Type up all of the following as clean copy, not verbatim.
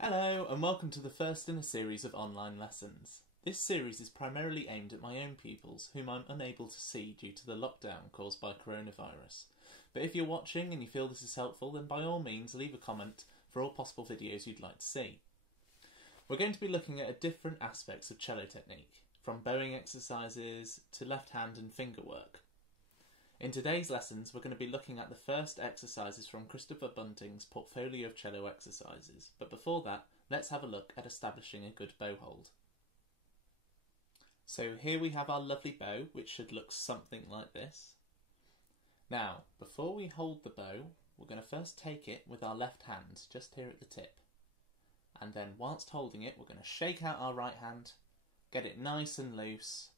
Hello and welcome to the first in a series of online lessons. This series is primarily aimed at my own pupils whom I'm unable to see due to the lockdown caused by coronavirus. But if you're watching and you feel this is helpful, then by all means leave a comment for all possible videos you'd like to see. We're going to be looking at different aspects of cello technique, from bowing exercises to left hand and finger work. In today's lessons, we're going to be looking at the first exercises from Christopher Bunting's portfolio of cello exercises. But before that, let's have a look at establishing a good bow hold. So here we have our lovely bow, which should look something like this. Now, before we hold the bow, we're going to first take it with our left hand, just here at the tip. And then whilst holding it, we're going to shake out our right hand, get it nice and loose,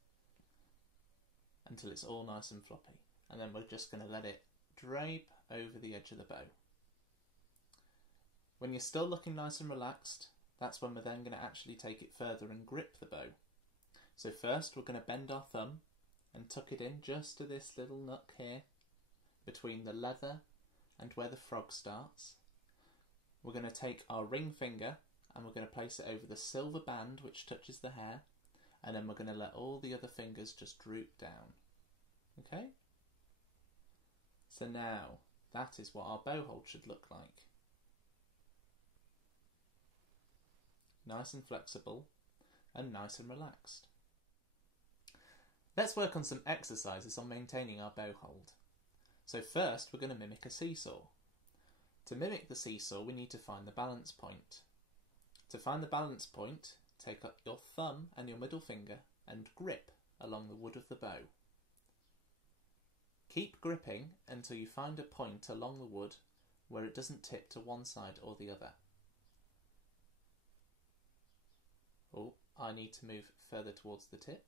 until it's all nice and floppy. And then we're just going to let it drape over the edge of the bow. When you're still looking nice and relaxed, that's when we're then going to actually take it further and grip the bow. So first we're going to bend our thumb and tuck it in just to this little nook here, between the leather and where the frog starts. We're going to take our ring finger and we're going to place it over the silver band which touches the hair, and then we're going to let all the other fingers just droop down. Okay? So now, that is what our bow hold should look like. Nice and flexible, and nice and relaxed. Let's work on some exercises on maintaining our bow hold. So first, we're going to mimic a seesaw. To mimic the seesaw, we need to find the balance point. To find the balance point, take up your thumb and your middle finger and grip along the wood of the bow. Keep gripping until you find a point along the wood where it doesn't tip to one side or the other. Oh, I need to move further towards the tip.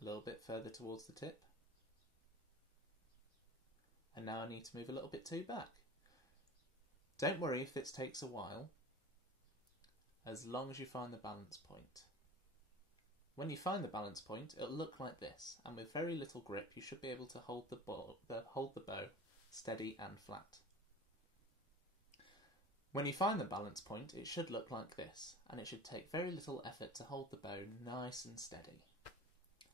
A little bit further towards the tip. And now I need to move a little bit too back. Don't worry if this takes a while, as long as you find the balance point. When you find the balance point, it'll look like this, and with very little grip you should be able to hold the bow steady and flat. When you find the balance point, it should look like this, and it should take very little effort to hold the bow nice and steady.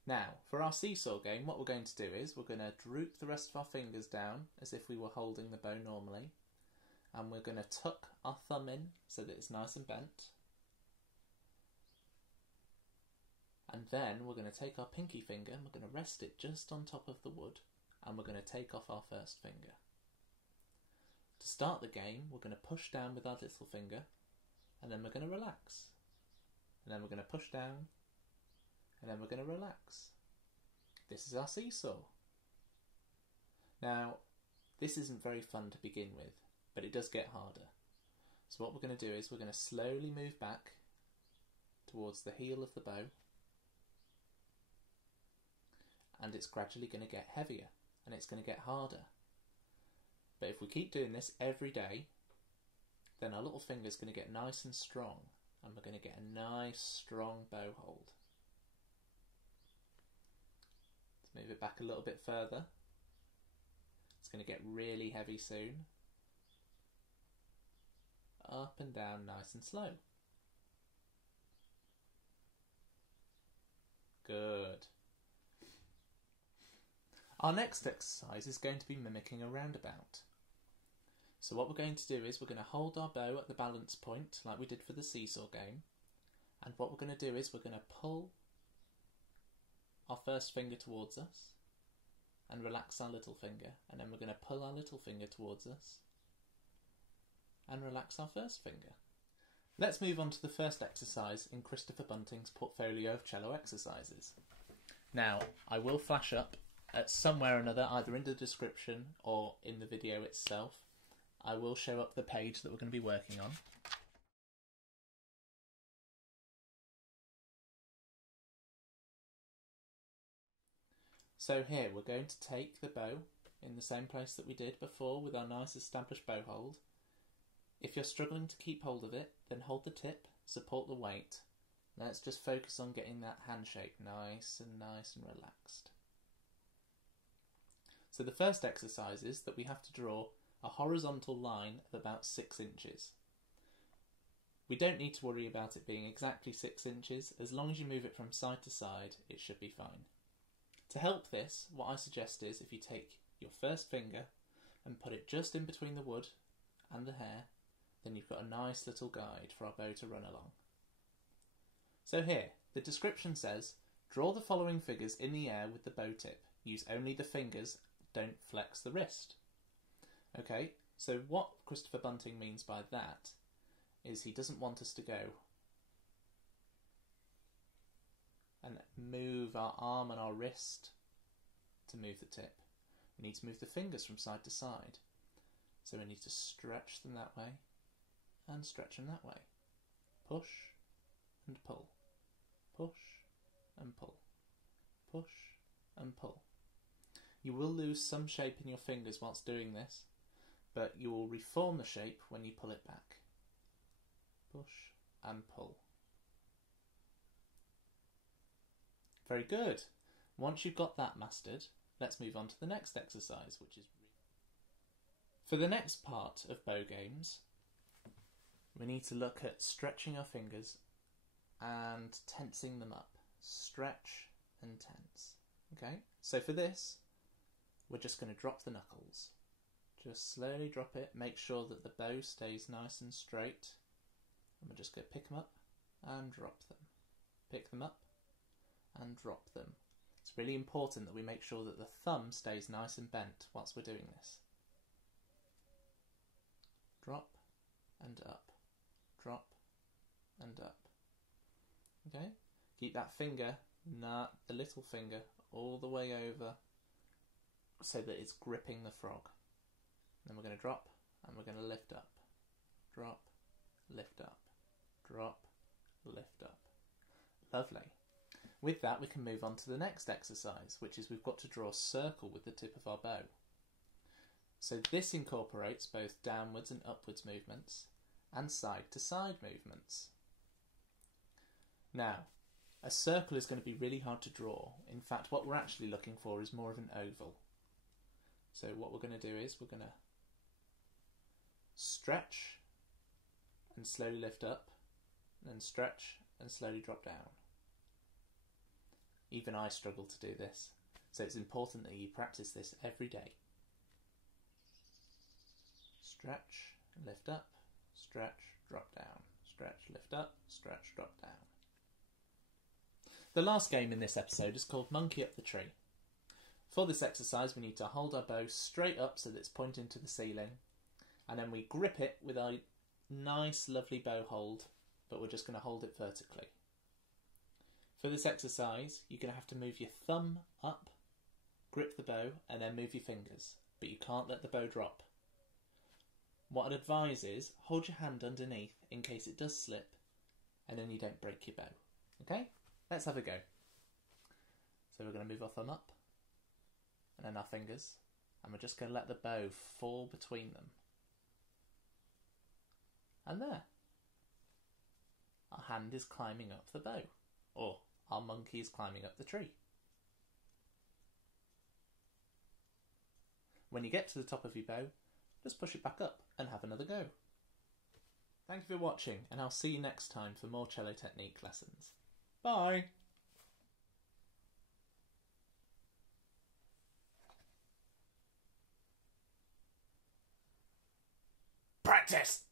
Now, for our seesaw game, what we're going to do is we're going to droop the rest of our fingers down as if we were holding the bow normally, and we're going to tuck our thumb in so that it's nice and bent. And then we're going to take our pinky finger and we're going to rest it just on top of the wood, and we're going to take off our first finger. To start the game, we're going to push down with our little finger, and then we're going to relax. And then we're going to push down, and then we're going to relax. This is our seesaw. Now, this isn't very fun to begin with, but it does get harder. So what we're going to do is we're going to slowly move back towards the heel of the bow, and it's gradually going to get heavier and it's going to get harder. But if we keep doing this every day, then our little finger's going to get nice and strong, and we're going to get a nice strong bow hold. Let's move it back a little bit further. It's going to get really heavy soon. Up and down nice and slow. Good. Our next exercise is going to be mimicking a roundabout. So what we're going to do is we're going to hold our bow at the balance point like we did for the seesaw game, and what we're going to do is we're going to pull our first finger towards us and relax our little finger, and then we're going to pull our little finger towards us and relax our first finger. Let's move on to the first exercise in Christopher Bunting's portfolio of cello exercises. Now, I will flash up at somewhere or another, either in the description or in the video itself, I will show up the page that we're going to be working on. So here we're going to take the bow in the same place that we did before with our nice established bow hold. If you're struggling to keep hold of it, then hold the tip, support the weight. Let's just focus on getting that handshake nice and relaxed. So the first exercise is that we have to draw a horizontal line of about 6 inches. We don't need to worry about it being exactly 6 inches. As long as you move it from side to side, it should be fine. To help this, what I suggest is if you take your first finger and put it just in between the wood and the hair, then you've got a nice little guide for our bow to run along. So here, the description says, draw the following figures in the air with the bow tip. Use only the fingers, don't flex the wrist. Okay, so what Christopher Bunting means by that is he doesn't want us to go and move our arm and our wrist to move the tip. We need to move the fingers from side to side. So we need to stretch them that way and stretch them that way. Push and pull. Push and pull. Push and pull. You will lose some shape in your fingers whilst doing this, but you will reform the shape when you pull it back. Push and pull. Very good. Once you've got that mastered, let's move on to the next exercise, which is... For the next part of bow games, we need to look at stretching our fingers and tensing them up. Stretch and tense. Okay, so for this, we're just going to drop the knuckles. Just slowly drop it, make sure that the bow stays nice and straight. And we're just going to pick them up and drop them. Pick them up and drop them. It's really important that we make sure that the thumb stays nice and bent whilst we're doing this. Drop and up. Drop and up. Okay? Keep that finger, the little finger, all the way over so that it's gripping the frog. Then we're going to drop and we're going to lift up. Drop, lift up. Drop, lift up. Lovely. With that, we can move on to the next exercise, which is we've got to draw a circle with the tip of our bow. So this incorporates both downwards and upwards movements and side to side movements. Now, a circle is going to be really hard to draw. In fact, what we're actually looking for is more of an oval. So what we're going to do is we're going to stretch and slowly lift up, and then stretch and slowly drop down. Even I struggle to do this, so it's important that you practice this every day. Stretch, lift up, stretch, drop down. Stretch, lift up, stretch, drop down. The last game in this episode is called Monkey Up the Tree. For this exercise, we need to hold our bow straight up so that it's pointing to the ceiling, and then we grip it with our nice, lovely bow hold, but we're just going to hold it vertically. For this exercise, you're going to have to move your thumb up, grip the bow, and then move your fingers, but you can't let the bow drop. What I'd advise is hold your hand underneath in case it does slip, and then you don't break your bow. Okay? Let's have a go. So we're going to move our thumb up, and then our fingers, and we're just going to let the bow fall between them. And there. Our hand is climbing up the bow, or our monkey is climbing up the tree. When you get to the top of your bow, just push it back up and have another go. Thank you for watching, and I'll see you next time for more cello technique lessons. Bye! Practice!